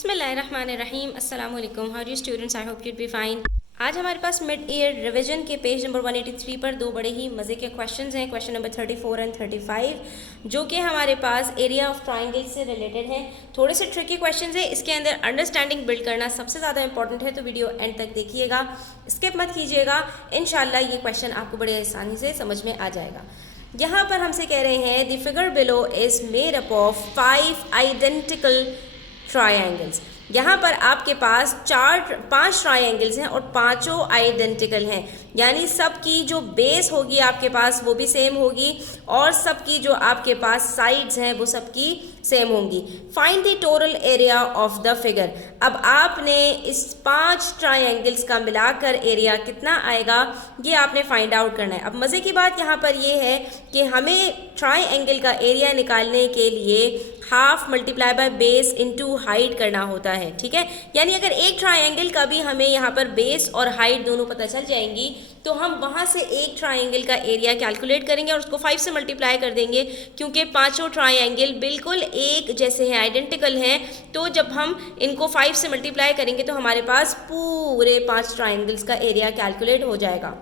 बिस्मिल्लाहिर्रहमानिर्रहीम अस्सलाम वालेकुम। How are you students, I hope you'd be fine. आज हमारे पास मिड ईयर रिवीजन के पेज नंबर 183 पर दो बड़े ही मज़े के क्वेश्चंस हैं, क्वेश्चन नंबर 34 एंड 35, जो कि हमारे पास एरिया ऑफ ट्राइंगल से रिलेटेड हैं। थोड़े से ट्रिकी क्वेश्चंस हैं, इसके अंदर अंडरस्टैंडिंग बिल्ड करना सबसे ज़्यादा इंपॉर्टेंट है, तो वीडियो एंड तक देखिएगा, स्किप मत कीजिएगा। इंशाल्लाह ये क्वेश्चन आपको बड़े आसानी से समझ में आ जाएगा। यहाँ पर हमसे कह रहे हैं the figure below is made up of 5 identical triangles. यहाँ पर आपके पास 5 ट्रायंगल्स हैं और पांचों आइडेंटिकल हैं, यानी सबकी जो बेस होगी आपके पास वो भी सेम होगी और सबकी जो आपके पास साइड्स हैं वो सबकी सेम होंगी। Find the total area of the figure. अब आपने इस 5 ट्रायंगल्स का मिलाकर एरिया कितना आएगा ये आपने फाइंड आउट करना है। अब मज़े की बात यहाँ पर ये है कि हमें ट्रायंगल का एरिया निकालने के लिए half multiply by base into height करना होता है, ठीक है। यानी अगर एक ट्रायंगल का भी हमें यहाँ पर बेस और हाइट दोनों पता चल जाएंगी तो हम वहाँ से एक ट्रायंगल का एरिया कैलकुलेट करेंगे और उसको 5 से मल्टीप्लाई कर देंगे, क्योंकि पांचों ट्रायंगल बिल्कुल एक जैसे हैं, आइडेंटिकल हैं। तो जब हम इनको 5 से मल्टीप्लाई करेंगे तो हमारे पास पूरे 5 ट्रायंगल्स का एरिया कैलकुलेट हो जाएगा।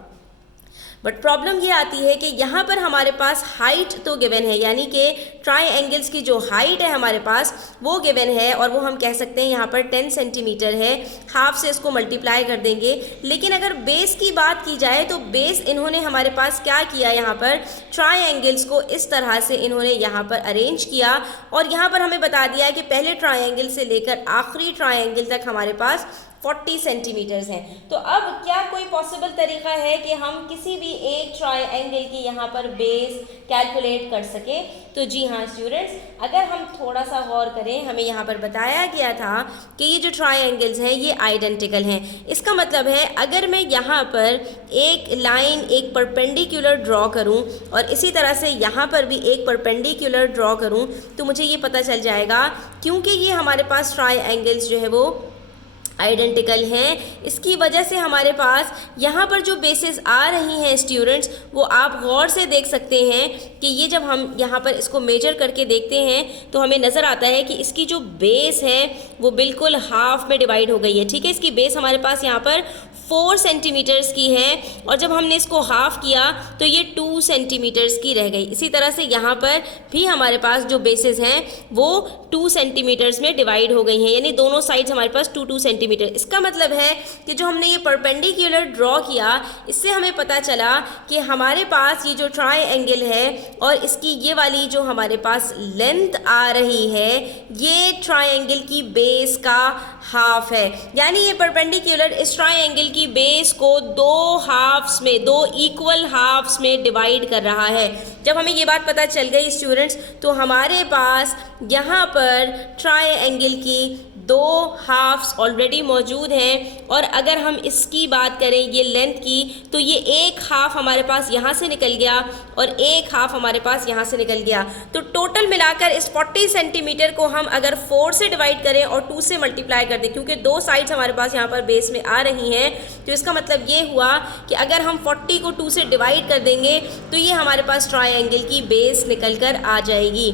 बट प्रॉब्लम ये आती है कि यहाँ पर हमारे पास हाइट तो गिवन है, यानी कि ट्रायंगल्स की जो हाइट है हमारे पास वो गिवन है और वो हम कह सकते हैं यहाँ पर 10 सेंटीमीटर है। हाफ से इसको मल्टीप्लाई कर देंगे। लेकिन अगर बेस की बात की जाए तो बेस इन्होंने हमारे पास क्या किया, यहाँ पर ट्रायंगल्स को इस तरह से इन्होंने यहाँ पर अरेंज किया और यहाँ पर हमें बता दिया कि पहले ट्रायंगल से लेकर आखिरी ट्रायंगल तक हमारे पास 40 सेंटीमीटर्स हैं। तो अब क्या कोई पॉसिबल तरीका है कि हम किसी भी एक ट्रायंगल की यहाँ पर बेस कैलकुलेट कर सकें? तो जी हाँ स्टूडेंट्स, अगर हम थोड़ा सा गौर करें, हमें यहाँ पर बताया गया था कि ये जो ट्रायंगल्स हैं ये आइडेंटिकल हैं। इसका मतलब है अगर मैं यहाँ पर एक लाइन एक परपेंडिकुलर ड्रॉ करूँ और इसी तरह से यहाँ पर भी एक परपेंडिकुलर ड्रॉ करूँ तो मुझे ये पता चल जाएगा, क्योंकि ये हमारे पास ट्रायंगल्स जो है वो आइडेंटिकल हैं। इसकी वजह से हमारे पास यहाँ पर जो बेसिस आ रही हैं स्टूडेंट्स, वो आप गौर से देख सकते हैं कि ये जब हम यहाँ पर इसको मेजर करके देखते हैं तो हमें नज़र आता है कि इसकी जो बेस है वो बिल्कुल हाफ में डिवाइड हो गई है, ठीक है। इसकी बेस हमारे पास यहाँ पर 4 सेंटीमीटर्स की है और जब हमने इसको हाफ किया तो ये 2 सेंटीमीटर्स की रह गई। इसी तरह से यहाँ पर भी हमारे पास जो बेसिस हैं वो 2 सेंटीमीटर्स में डिवाइड हो गई हैं, यानी दोनों साइड्स हमारे पास 2 सेंटीमीटर। इसका मतलब है कि जो हमने ये परपेंडिकुलर ड्रॉ किया इससे हमें पता चला कि हमारे पास ये जो ट्रायंगल है और इसकी ये वाली जो हमारे पास लेंथ आ रही है ये ट्रायंगल की बेस का हाफ है, यानी ये परपेंडिकुलर इस ट्रायंगल की बेस को 2 इक्वल हाफ्स में डिवाइड कर रहा है। जब हमें ये बात पता चल गई स्टूडेंट्स तो हमारे पास यहाँ पर ट्रायंगल की 2 हाफ्स ऑलरेडी मौजूद हैं और अगर हम इसकी बात करें ये लेंथ की तो ये एक हाफ हमारे पास यहाँ से निकल गया और एक हाफ हमारे पास यहाँ से निकल गया। तो टोटल मिलाकर इस 40 सेंटीमीटर को हम अगर 4 से डिवाइड करें और 2 से मल्टीप्लाई कर दें, क्योंकि 2 साइड्स हमारे पास यहाँ पर बेस में आ रही हैं, तो इसका मतलब ये हुआ कि अगर हम 40 को 2 से डिवाइड कर देंगे तो ये हमारे पास ट्रायंगल की बेस निकल कर आ जाएगी।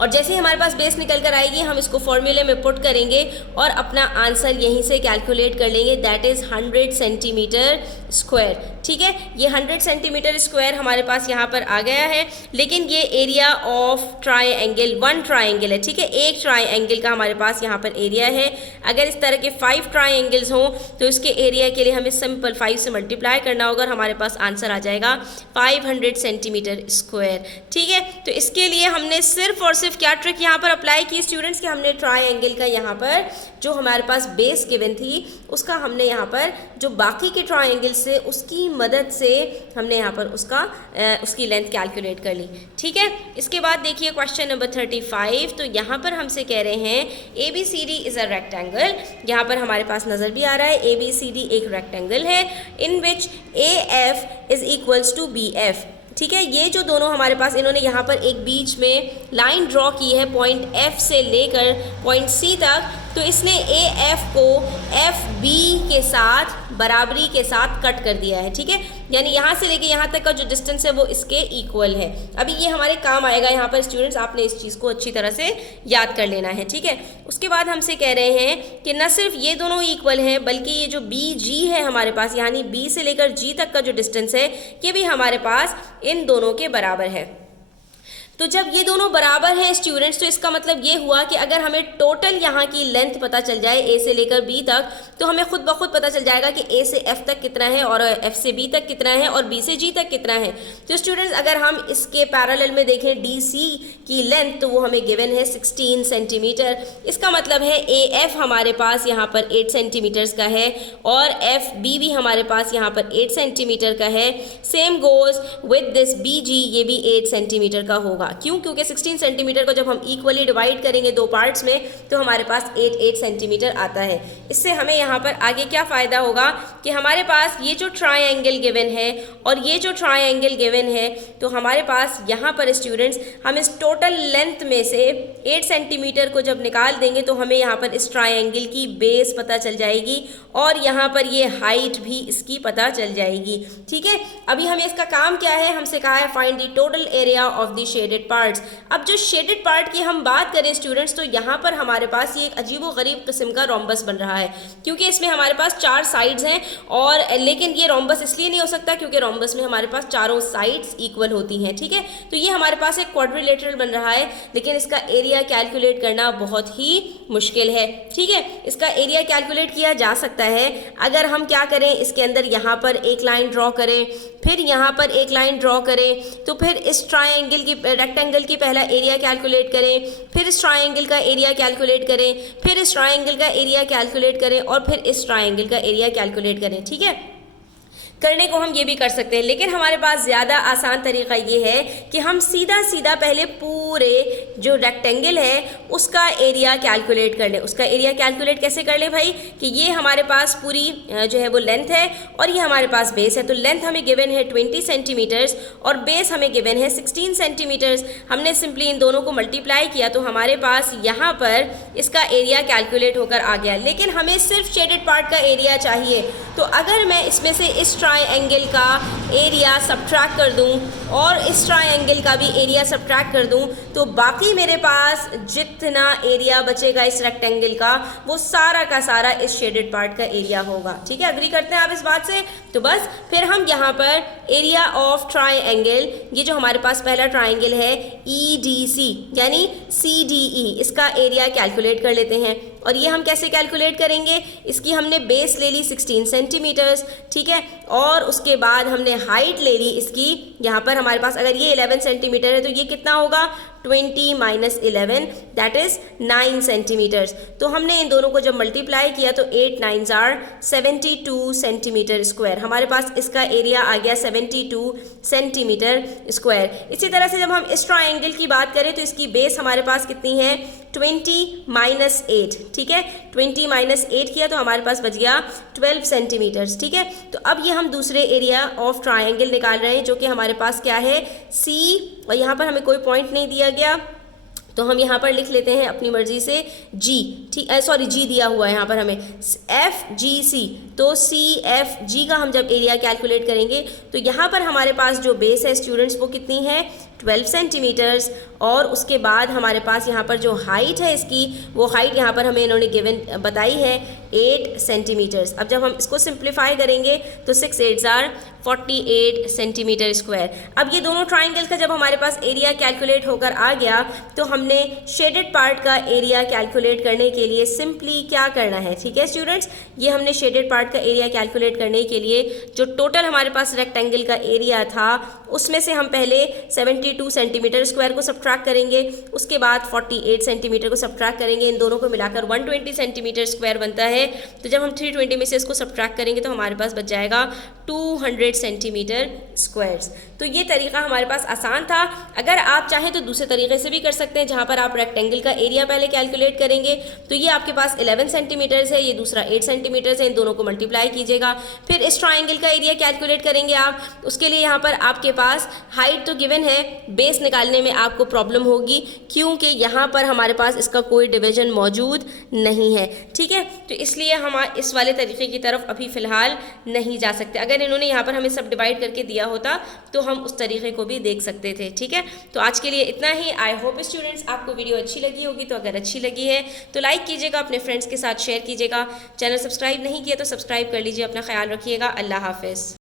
और जैसे ही हमारे पास बेस निकल कर आएगी हम इसको फॉर्मूले में पुट करेंगे और अपना आंसर यहीं से कैलकुलेट कर लेंगे, दैट इज़ 100 सेंटीमीटर स्क्वायर, ठीक है। ये 100 सेंटीमीटर स्क्वायर हमारे पास यहाँ पर आ गया है। लेकिन ये एरिया ऑफ ट्रायंगल 1 ट्रायंगल है, ठीक है। एक ट्रायंगल का हमारे पास यहाँ पर एरिया है। अगर इस तरह के 5 ट्रायंगल्स हों तो इसके एरिया के लिए हमें सिंपल 5 से मल्टीप्लाई करना होगा और हमारे पास आंसर आ जाएगा 500 सेंटीमीटर स्क्वायर, ठीक है। तो इसके लिए हमने सिर्फ और सिर्फ क्या ट्रिक यहाँ पर अप्लाई की स्टूडेंट्स कि हमने ट्रायंगल का यहाँ पर जो हमारे पास बेस गिवन थी उसका हमने यहाँ पर जो बाकी के ट्रायंगल से उसकी मदद से हमने यहाँ पर उसकी लेंथ कैलकुलेट कर ली, ठीक है। इसके बाद देखिए क्वेश्चन नंबर 35। तो यहाँ पर हमसे कह रहे हैं ABCD इज़ अ रेक्टेंगल। यहाँ पर हमारे पास नज़र भी आ रहा है ABCD एक रेक्टेंगल है in which AF is equals to BF, ठीक है। ये जो दोनों हमारे पास इन्होंने यहाँ पर एक बीच में लाइन ड्रॉ की है पॉइंट F से लेकर पॉइंट C तक, तो इसने ए एफ को एफ बी के साथ बराबरी के साथ कट कर दिया है, ठीक है, यानी यहाँ से लेके यहाँ तक का जो डिस्टेंस है वो इसके इक्वल है। अभी ये हमारे काम आएगा यहाँ पर स्टूडेंट्स, आपने इस चीज़ को अच्छी तरह से याद कर लेना है, ठीक है। उसके बाद हमसे कह रहे हैं कि न सिर्फ ये दोनों इक्वल हैं बल्कि ये जो बी जी है हमारे पास, यानी बी से लेकर जी तक का जो डिस्टेंस है ये भी हमारे पास इन दोनों के बराबर है। तो जब ये दोनों बराबर हैं स्टूडेंट्स, तो इसका मतलब ये हुआ कि अगर हमें टोटल यहाँ की लेंथ पता चल जाए ए से लेकर बी तक, तो हमें खुद ब खुद पता चल जाएगा कि ए से एफ तक कितना है और एफ से बी तक कितना है और बी से जी तक कितना है। तो स्टूडेंट्स अगर हम इसके पैरेलल में देखें डी सी की लेंथ, तो वो हमें गिवन है 16 सेंटीमीटर। इसका मतलब है ए एफ हमारे पास यहाँ पर 8 सेंटीमीटर्स का है और एफ बी भी हमारे पास यहाँ पर 8 सेंटीमीटर का है। Same goes with this B G, ये भी 8 सेंटीमीटर का होगा। क्यों? क्योंकि 16 सेंटीमीटर को जब हम इक्वली डिवाइड करेंगे दो पार्ट्स में तो हमारे पास 8 सेंटीमीटर आता है। इससे हमें यहाँ पर आगे क्या फ़ायदा होगा कि हमारे पास ये जो ट्रायंगल गिवन है और ये जो ट्रायंगल गिवन है, तो हमारे पास यहाँ पर स्टूडेंट्स हम इस टोटल लेंथ में से 8 सेंटीमीटर को जब निकाल देंगे तो हमें यहाँ पर इस ट्रायंगल की बेस पता चल जाएगी और यहाँ पर ये हाइट भी इसकी पता चल जाएगी, ठीक है। अभी हमें इसका काम क्या है, हमसे कहा है find the total area of the shaded parts. अब जो शेडेड पार्ट की हम बात करें स्टूडेंट्स, तो यहाँ पर हमारे पास ये एक अजीबोगरीब किस्म का रोम्बस बन रहा है, क्योंकि इसमें हमारे पास 4 साइड्स हैं और लेकिन ये रोम्बस इसलिए नहीं हो सकता क्योंकि रोम्बस में हमारे पास चारों साइड्स इक्वल होती हैं, ठीक है। तो ये हमारे पास एक क्वाड्रिलेटरल बन रहा है, लेकिन इसका एरिया कैलकुलेट करना बहुत ही मुश्किल है, ठीक है। इसका एरिया कैलकुलेट किया जा सकता है अगर हम क्या करें, इसके अंदर यहाँ पर एक लाइन ड्रॉ करें, फिर यहाँ पर एक लाइन ड्रॉ करें, तो फिर इस ट्रायंगल की रेक्टेंगल की पहला एरिया कैलकुलेट करें, फिर इस ट्रायंगल का एरिया कैलकुलेट करें, फिर इस ट्रायंगल का एरिया कैलकुलेट करें और फिर इस ट्रायंगल का एरिया कैलकुलेट करें, ठीक है। करने को हम ये भी कर सकते हैं, लेकिन हमारे पास ज़्यादा आसान तरीका ये है कि हम सीधा सीधा पहले पूरे जो रेक्टेंगल है उसका एरिया कैलकुलेट कर लें। उसका एरिया कैलकुलेट कैसे कर लें भाई, कि ये हमारे पास पूरी जो है वो लेंथ है और ये हमारे पास बेस है। तो लेंथ हमें गिवन है 20 सेंटीमीटर्स और बेस हमें गिवन है 16 सेंटीमीटर्स। हमने सिंपली इन दोनों को मल्टीप्लाई किया तो हमारे पास यहाँ पर इसका एरिया कैलकुलेट होकर आ गया, लेकिन हमें सिर्फ शेडेड पार्ट का एरिया चाहिए। तो अगर मैं इसमें से इस ट्रायंगल का एरिया सब्ट्रैक्ट कर दूं और इस ट्रायंगल का भी एरिया सब्ट्रैक्ट कर दूं, तो बाकी मेरे पास जितना एरिया बचेगा इस रेक्टेंगल का वो सारा का सारा इस शेडेड पार्ट का एरिया होगा, ठीक है। अग्री करते हैं आप इस बात से? तो बस फिर हम यहाँ पर एरिया ऑफ ट्रायंगल, ये जो हमारे पास पहला ट्रायंगल है EDC यानी CDE, इसका एरिया कैलकुलेट कर लेते हैं। और ये हम कैसे कैलकुलेट करेंगे, इसकी हमने बेस ले ली 16 सेंटीमीटर्स, ठीक है, और उसके बाद हमने हाइट ले ली इसकी, यहाँ पर हमारे पास अगर ये 11 सेंटीमीटर है तो ये कितना होगा 20 माइनस 11 दैट इज 9 सेंटीमीटर्स। तो हमने इन दोनों को जब मल्टीप्लाई किया तो 8 9s आर 72 सेंटीमीटर स्क्वायर। हमारे पास इसका एरिया आ गया 72 सेंटीमीटर स्क्वायर। इसी तरह से जब हम इस ट्रायंगल की बात करें तो इसकी बेस हमारे पास कितनी है 20 माइनस 8, ठीक है। 20 माइनस 8 किया तो हमारे पास बच गया 12 सेंटीमीटर्स, ठीक है। तो अब ये हम दूसरे एरिया ऑफ ट्रायंगल निकाल रहे हैं जो कि हमारे पास क्या है C, और यहाँ पर हमें कोई पॉइंट नहीं दिया गया तो हम यहाँ पर लिख लेते हैं अपनी मर्जी से G, ठीक, सॉरी G दिया हुआ है यहाँ पर हमें FGC। तो CFG का हम जब एरिया कैलकुलेट करेंगे तो यहाँ पर हमारे पास जो बेस है स्टूडेंट्स वो कितनी है 12 सेंटीमीटर्स, और उसके बाद हमारे पास यहाँ पर जो हाइट है इसकी, वो हाइट यहाँ पर हमें इन्होंने गिवन बताई है 8 सेंटीमीटर्स। अब जब हम इसको सिंप्लीफाई करेंगे तो 6 8s आर 48 सेंटीमीटर स्क्वायर। अब ये दोनों ट्राइंगल का जब हमारे पास एरिया कैलकुलेट होकर आ गया तो हमने शेडेड पार्ट का एरिया कैलकुलेट करने के लिए सिंपली क्या करना है, ठीक है स्टूडेंट्स, ये हमने शेडेड पार्ट का एरिया कैलकुलेट करने के लिए जो टोटल हमारे पास रेक्टेंगल का एरिया था उसमें से हम पहले 72 सेंटीमीटर स्क्वायर को सब्ट्रैक्ट करेंगे, उसके बाद 48 सेंटीमीटर को सब्ट्रैक्ट करेंगे, इन दोनों को मिलाकर 120 सेंटीमीटर स्क्वायर बनता है। तो जब हम 320 में से इसको सब्ट्रैक्ट करेंगे तो हमारे पास बच जाएगा 200 सेंटीमीटर स्क्वायर्स। तो ये तरीका हमारे पास आसान था। अगर आप चाहें तो दूसरे तरीके से भी कर सकते हैं जहाँ पर आप रेक्टेंगल का एरिया पहले कैलकुलेट करेंगे। तो ये आपके पास 11 सेंटीमीटर्स है, ये दूसरा 8 सेंटीमीटर्स है, इन दोनों को मल्टीप्लाई कीजिएगा, फिर इस ट्राइंगल का एरिया कैलकुलेट करेंगे आप। उसके लिए यहाँ पर आपके पास हाइट तो गिवन है बेस निकालने में आपको प्रॉब्लम होगी, क्योंकि यहाँ पर हमारे पास इसका कोई डिवीजन मौजूद नहीं है। ठीक है, तो इसलिए हम इस वाले तरीके की तरफ अभी फ़िलहाल नहीं जा सकते। अगर इन्होंने यहाँ पर हमें सब डिवाइड करके दिया होता तो हम उस तरीके को भी देख सकते थे। ठीक है, तो आज के लिए इतना ही। आई होप स्टूडेंट्स आपको वीडियो अच्छी लगी होगी, तो अगर अच्छी लगी है तो लाइक कीजिएगा, अपने फ्रेंड्स के साथ शेयर कीजिएगा। चैनल सब्सक्राइब नहीं किया तो सब्सक्राइब कर लीजिए। अपना ख्याल रखिएगा। अल्लाह हाफिज़।